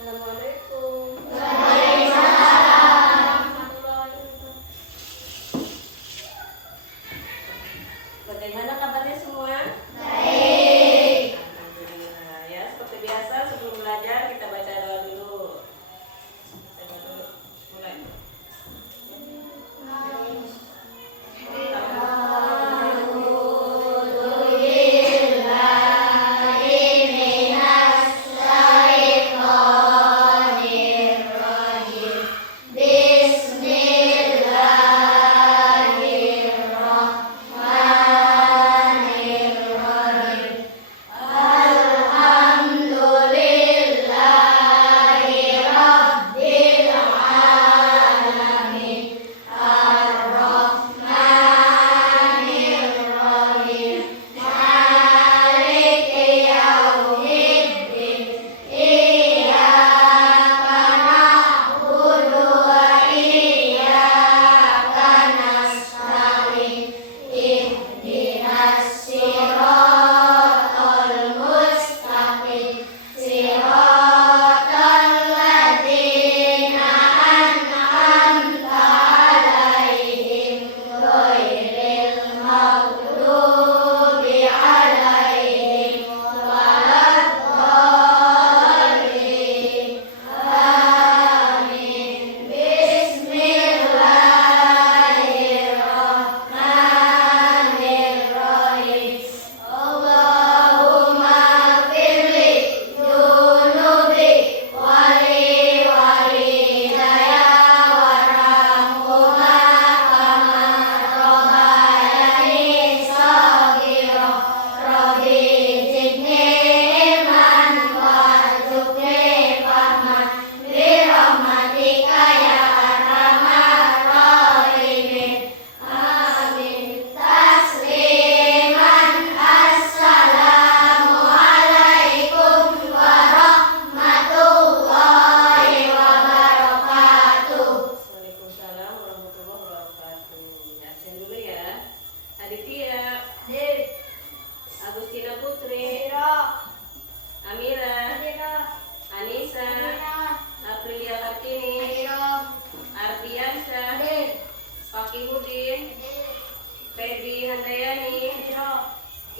Assalamualaikum. Bagaimana kabarnya semua? Baik. Alhamdulillah. Ya, seperti biasa sebelum belajar kita baca doa dulu. Baca dulu. Mulai.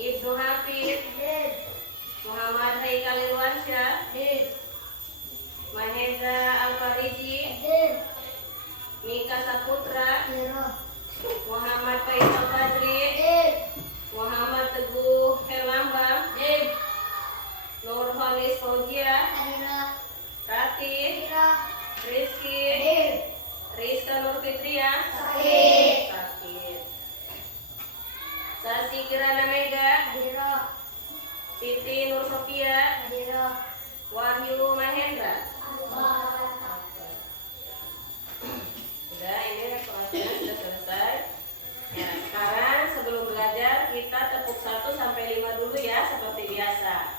Ibnu Hafid, Muhammad Haikal Irwansyah, Maheza Al-Fariji, Mika Saputra, Muhammad Faisal Badri, Muhammad Teguh Herlambang, Nurholis Fauzia, Ratih, Rizky, Rizka Nur Fitria, sakit. Sasi Kirana Mega, Siti Nur Sofia, Wahyu Mahendra. Sudah, ini kelasnya sudah selesai. Ya, sekarang sebelum belajar kita tepuk 1 sampai 5 dulu ya, seperti biasa.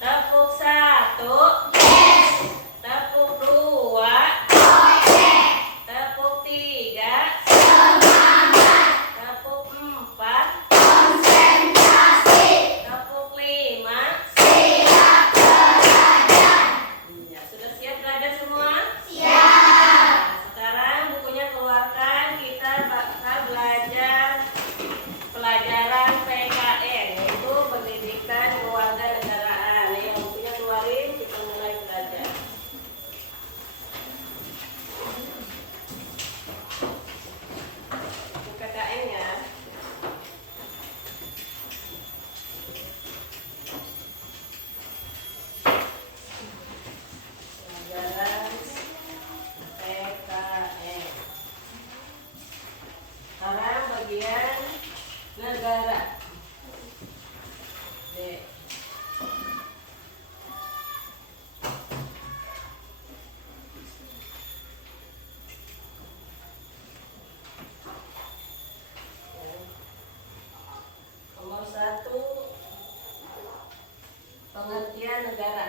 Tepuk 1, tepuk 2, tepuk 3, tepuk 4, tepuk 5. Ya, sudah siap belajar semua? Siap. Nah, sekarang bukunya keluarkan, kita bakal belajar pelajaran PKN, yaitu pendidikan kewarganegaraan. Yang bukunya keluarin, kita mulai belajar. Buku PKN ya. Pelajaran PKN. Sekarang bagian negara. D. Nomor 1, pengertian negara.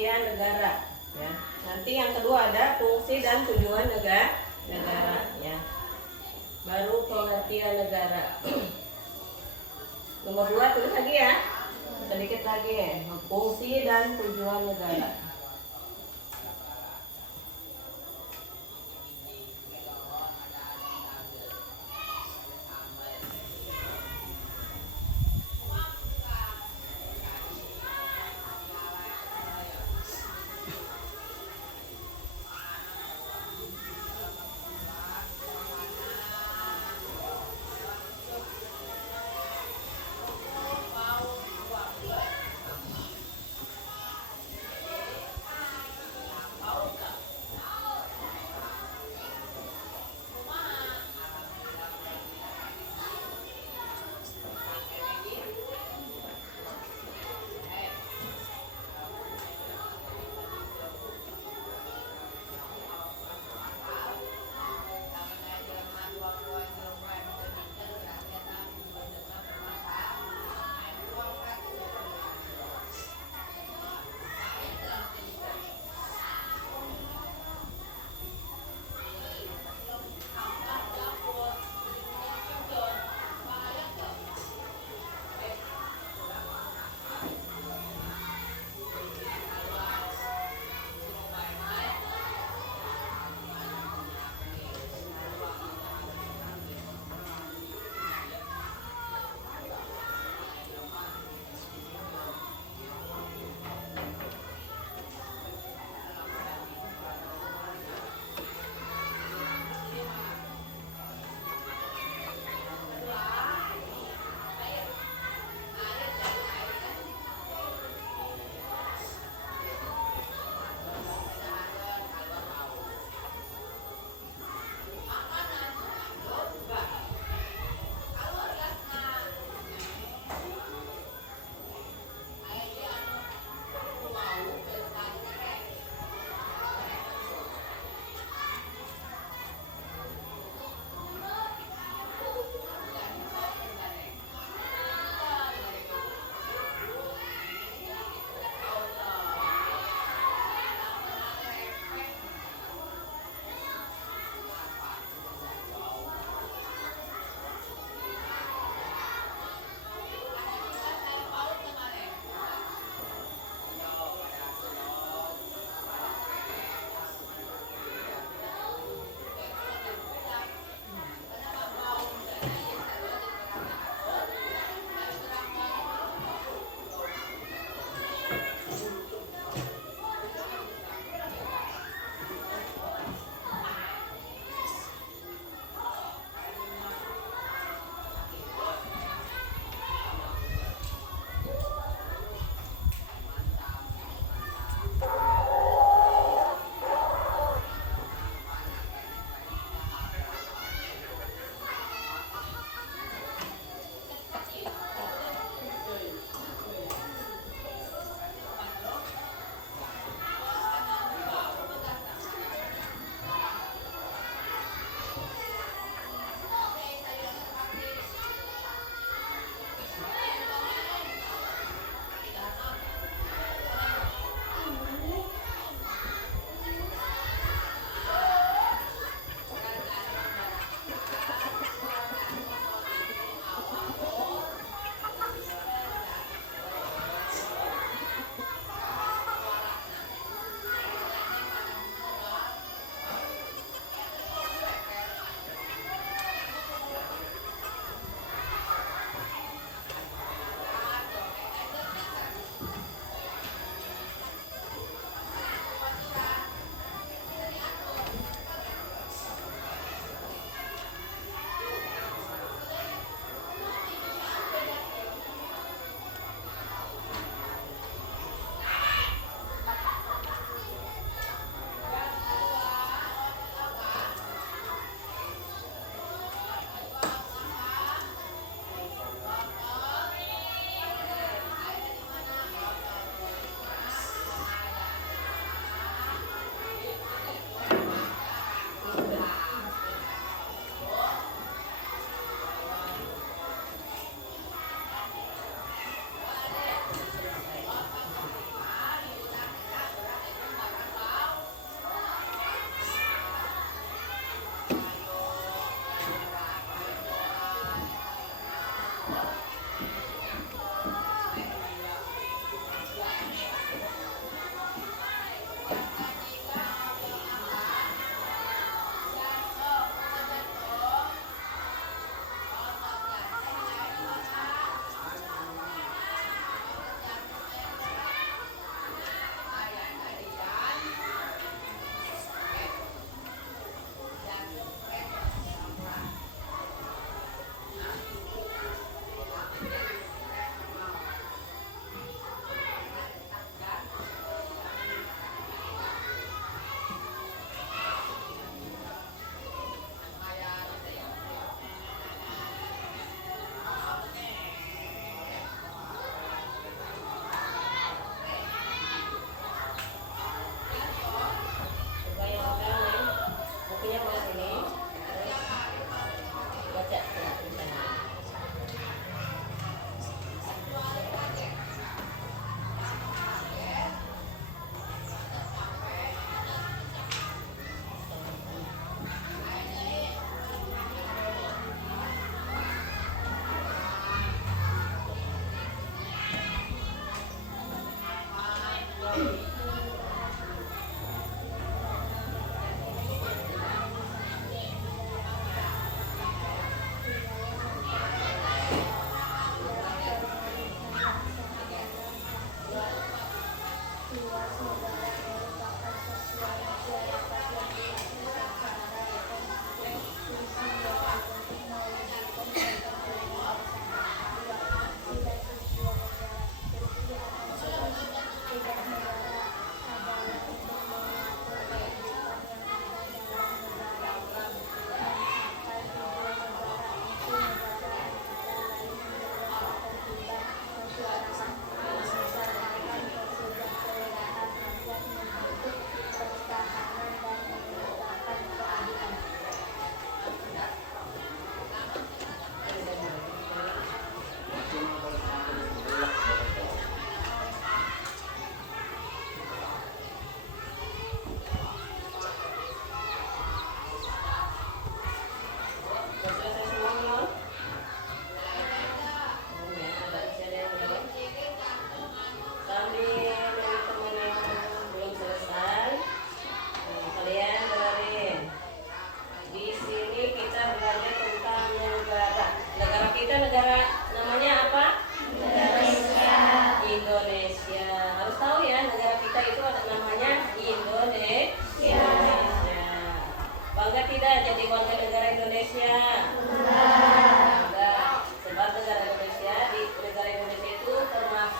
pengertian negara. Ya. Nanti yang kedua ada fungsi dan tujuan negara. Ya. Baru pengertian negara. Nomor 2 tulis lagi ya. Sedikit lagi ya. Fungsi dan tujuan negara.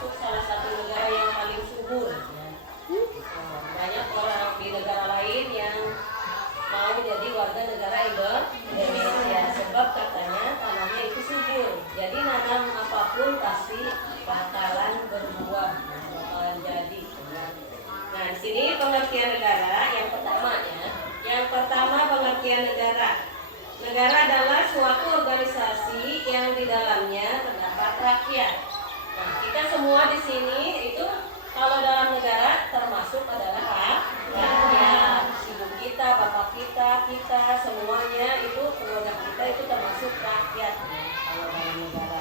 termasuk salah satu negara yang paling subur. Banyak orang di negara lain yang mau jadi warga negara Indonesia sebab katanya tanahnya itu subur. Jadi nanam apapun pasti bakalan berbuah, bakalan jadi. Nah, di sini pengertian negara yang pertama ya. Yang pertama pengertian negara. Negara adalah suatu organisasi yang di dalamnya terdapat rakyat. Nah, kita semua di sini itu kalau dalam negara termasuk adalah rakyat. Ibu kita, bapak kita, kita semuanya itu keluarga kita itu termasuk rakyat. Kalau dalam negara.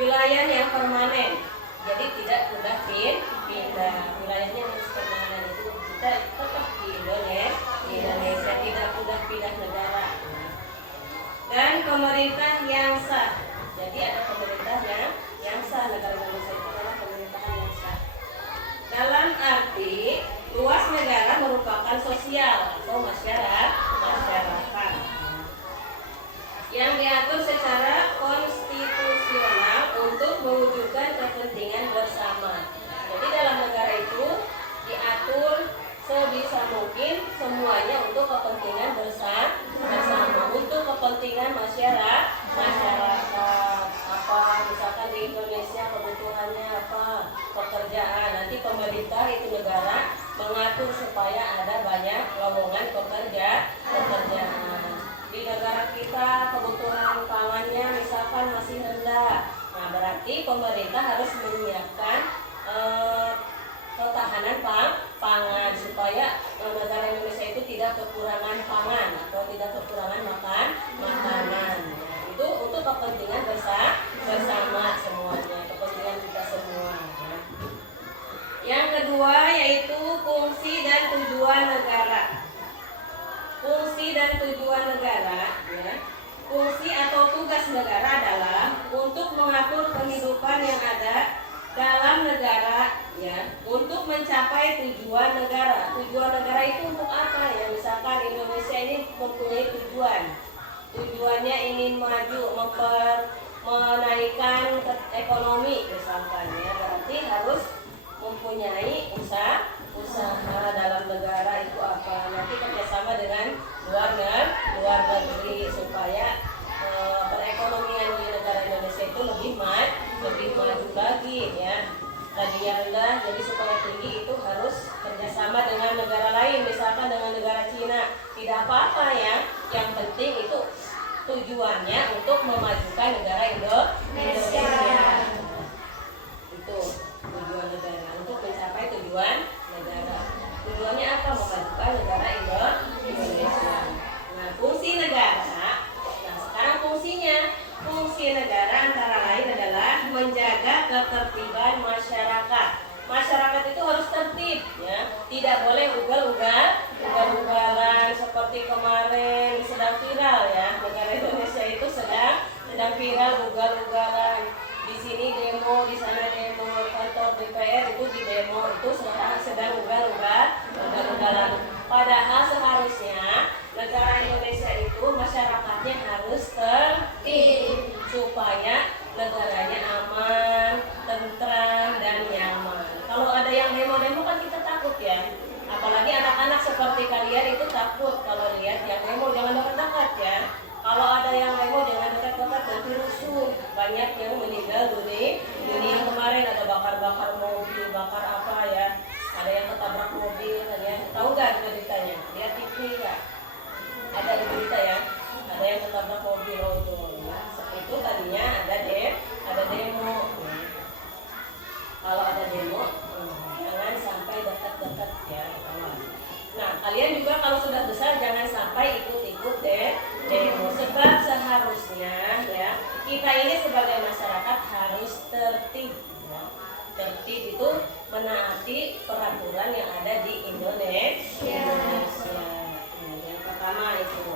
Wilayah yang permanen. Jadi tidak mudah pindah. Wilayahnya harus permanen itu kita tetap di Indonesia tidak mudah pindah negara. Dan pemerintah yang sah. Jadi ada pemerintah yang sah. Negara Indonesia itu adalah pemerintahan yang sah. Dalam arti luas negara merupakan sosial atau masyarakat yang diatur secara konstitusional untuk mewujudkan kepentingan bersama. Jadi dalam negara itu diatur sebisa mungkin semuanya untuk kepentingan bersama, untuk kepentingan masyarakat. Apa misalkan di Indonesia kebutuhannya apa, pekerjaan, nanti pemerintah itu negara mengatur supaya ada banyak lowongan pekerjaan. Di negara kita kebutuhan pangannya misalkan masih rendah, nah berarti pemerintah harus menyiapkan ketahanan pangan supaya negara Indonesia itu tidak kekurangan pangan atau tidak kekurangan makanan. Nah, itu untuk kepentingan bersama semuanya, kepentingan kita semua. Yang kedua yaitu fungsi dan tujuan negara. Fungsi dan tujuan negara, ya. Fungsi atau tugas negara adalah untuk mengatur kehidupan yang ada dalam negara, ya, untuk mencapai tujuan negara. Tujuan negara itu untuk apa ya? Misalkan Indonesia ini mempunyai tujuan. Tujuannya ingin maju, menaikkan ekonomi misalkan, ya. Berarti harus mempunyai usaha dalam negara itu apa, nanti kerjasama dengan luar negeri supaya perekonomian di negara Indonesia itu lebih maju lagi, ya. Tadinya rendah jadi supaya tinggi itu harus kerjasama dengan negara lain, misalkan dengan negara Cina, tidak apa-apa ya, yang penting itu tujuannya untuk memajukan negara Indonesia. Itu tujuan negara, untuk mencapai tujuan negara. Tujuannya apa? Memajukan negara Indonesia. Nah, fungsi negara. Nah, sekarang fungsi negara antara lain adalah menjaga ketertiban masyarakat. Masyarakat itu harus tertib, ya. Tidak boleh ugal-ugalan seperti kemarin sedang viral, ya. Negara Indonesia itu sedang viral ugal-ugalan. Di sini demo, di sana demo, kantor DPR itu di demo, itu sedang ugal-ugalan. Padahal seharusnya negara Indonesia itu masyarakatnya harus tertib supaya negaranya aman, tentram, dan nyaman. Kalau ada yang demo-demo kan kita takut, ya. Apalagi anak-anak seperti kalian itu takut kalau lihat yang demo, jangan dekat-dekat, ya. Kalau ada yang demo jangan dekat-dekat, nanti rusuh. Banyak yang meninggal dunia kemarin, ada bakar-bakar mobil, bakar apa, ya. Ada yang ketabrak mobil, ya. Tahu nggak beritanya? Lihat TV nggak? Ada di berita, ya. Ada yang ketabrak mobil, itu. Ya. Itu tadinya ada demo. Kalau ada demo, jangan sampai dekat-dekat, ya. Nah, kalian juga kalau sudah besar jangan sampai ikut-ikut demo. Sebab seharusnya, ya, kita ini sebagai masyarakat harus tertib, ya. Tertib itu menaati peraturan yang ada di Indonesia. Nah, yang pertama itu.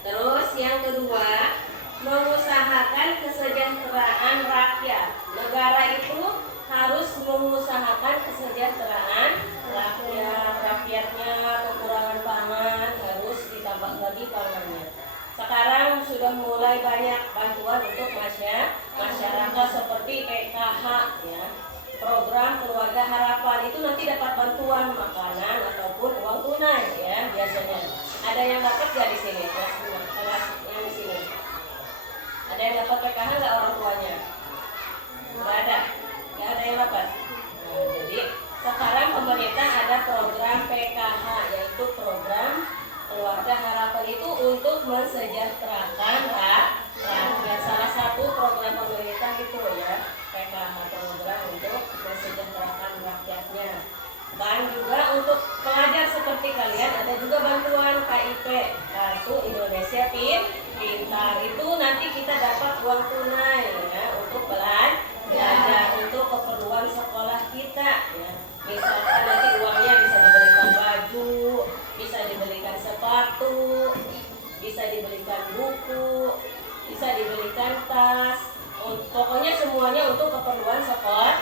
Terus yang kedua, mengusahakan kesejahteraan rakyat. Negara itu harus mengusahakan kesejahteraan rakyatnya, kekurangan pangan harus ditambah lagi pangannya. Sekarang sudah mulai banyak bantuan untuk masyarakat seperti PKH ya, program keluarga harapan itu nanti dapat bantuan makanan ataupun uang tunai ya biasanya. Ada yang dapat nggak di sini kelas yang di sini? Ada yang dapat PKH nggak orang tuanya? Nggak ada yang dapat. Nah, jadi sekarang pemerintah ada program PKH, yaitu program keluarga harapan itu untuk mensejahterakan rakyat. Salah satu program pemerintah itu ya PKH, program untuk mensejahterakan rakyatnya. Dan juga untuk pelajar seperti kalian ada juga bantuan KIP, Kartu Indonesia Pintar. Itu nanti kita dapat uang tunai ya untuk belajar untuk keperluan sekolah kita ya. Misalkan nanti uangnya bisa dibelikan baju, bisa dibelikan sepatu, bisa dibelikan buku, bisa dibelikan tas. Pokoknya semuanya untuk keperluan sekolah.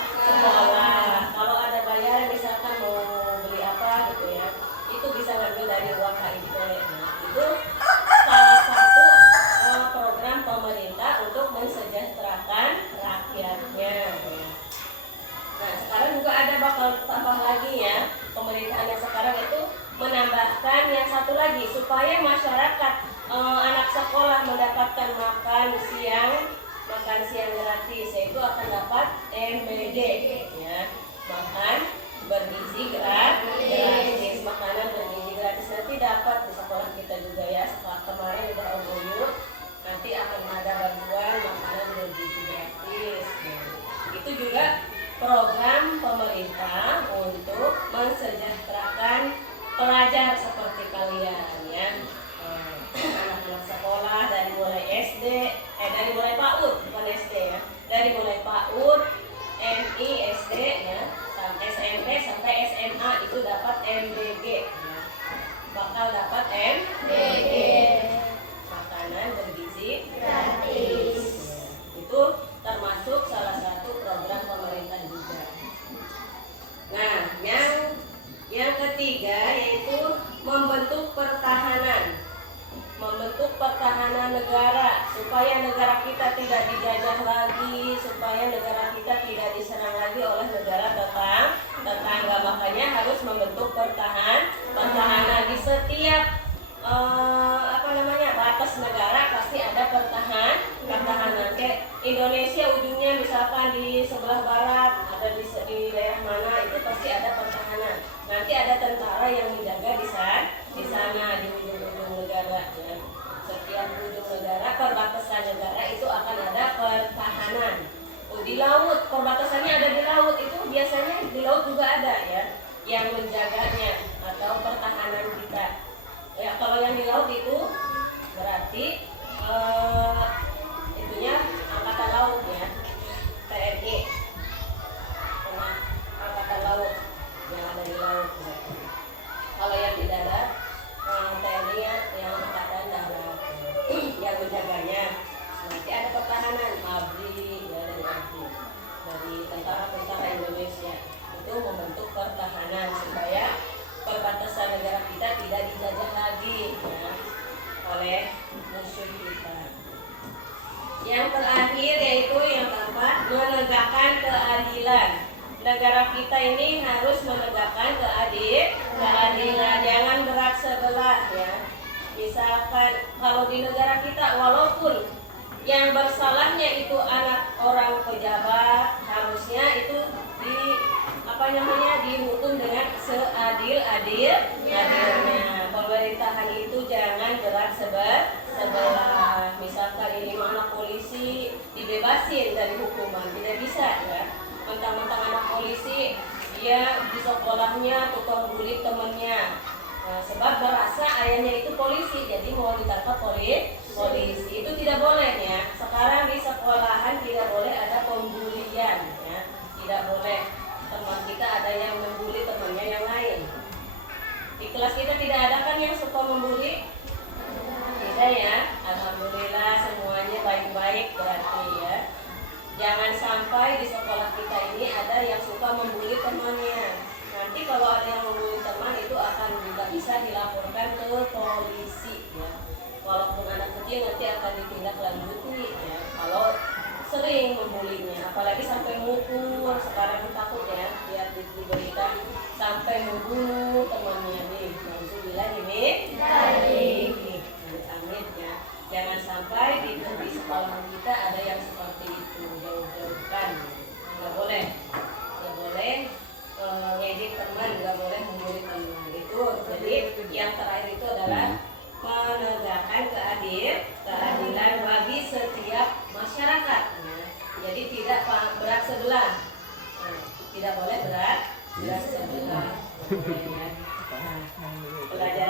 Kalau ada bayaran misalkan mau beli apa gitu ya, itu bisa ngambil dari uang KIP. Nah, itu salah satu program pemerintah untuk mensejahterakan rakyatnya. Nah, sekarang juga ada bakal tambah lagi ya, pemerintahan yang sekarang itu menambahkan yang satu lagi supaya masyarakat anak sekolah mendapatkan makan siang gratis, yaitu akan dapat MBG ya, makan bergizi gratis, makanan bergizi gratis nanti dapat di sekolah kita juga ya. Setelah kemarin udah umum, nanti akan ada bantuan makanan bergizi gratis. Itu juga program pemerintah untuk mensejahterakan pelajar seperti kalian ya. Anak-anak sekolah dari mulai SD, dari mulai PAUD bukan SD ya, dari mulai PAUD, MI, SD ya, sampai SMP sampai SMA itu dapat MBG ya. Bakal dapat MBG, makanan bergizi gratis. Itu termasuk salah satu program pemerintah juga. Nah, yang ketiga yaitu membentuk pertahanan negara supaya negara kita tidak dijajah lagi, supaya negara kita tidak diserang lagi oleh negara tetangga. Makanya harus membentuk pertahanan di setiap batas negara pasti ada pertahanan. Kayak Indonesia ujungnya misalkan di sebelah barat, ada di daerah mana itu pasti ada pertahanan. Nanti ada tentara yang menjaga di sana di ujung-ujung negara ya. Setiap ujung negara, perbatasan negara itu akan ada pertahanan. Di laut, perbatasannya ada di laut, itu biasanya di laut juga ada ya yang menjaganya atau pertahanan kita. Ya, kalau yang di laut itu berarti itunya angkatan laut ya, TNI, angkatan laut yang ada di laut. Kalau yang di darat, TNI yang angkatan darat yang menjaganya. Nanti ada pertahanan ABRI ya, dari tentara Indonesia itu membentuk pertahanan supaya perbatasan negara kita tidak dijajah lagi ya, oleh musuh kita. Yang terakhir yaitu yang keempat, menegakkan keadilan. Negara kita ini harus menegakkan keadilan, jangan berat sebelah ya. Misalkan kalau di negara kita walaupun yang bersalahnya itu anak orang pejabat, harusnya itu dihukum dengan seadil-adilnya. Pemerintahan itu jangan berat sebelah. Misalkan ini anak polisi dibebasin dari hukuman, tidak bisa ya. Mentang-mentang anak polisi, dia di sekolahnya tukang bully temennya. Nah, sebab berasa ayahnya itu polisi, jadi mau ditangkap polisi. Itu tidak boleh ya. Sekarang di sekolahan tidak boleh ada pembulian ya. Tidak boleh teman kita ada yang membuli temannya yang lain. Di kelas kita tidak ada kan yang suka membuli? Tidak ya. Alhamdulillah semuanya baik-baik berarti ya. Jangan sampai di sekolah kita ini ada yang suka membuli temannya. Nanti kalau ada yang membuli teman itu akan juga bisa dilaporkan ke polisi ya. Walaupun anak kecil nanti akan ditindaklanjuti ya. Kalau sering memukul, sekarang takut ya, lihat di berita sampai membunuh temannya nih. Alhamdulillah ini, amin ya. Jangan sampai di sekolah kita ada yang seperti itu, jauh-jauhkan. Nggak boleh, nggak boleh ngejek teman, nggak boleh membuli teman. Itu jadi yang terakhir itu adalah menegakkan keadilan bagi setiap masyarakat. Jadi tidak berat sebelah, tidak boleh berat sebelah. Belajar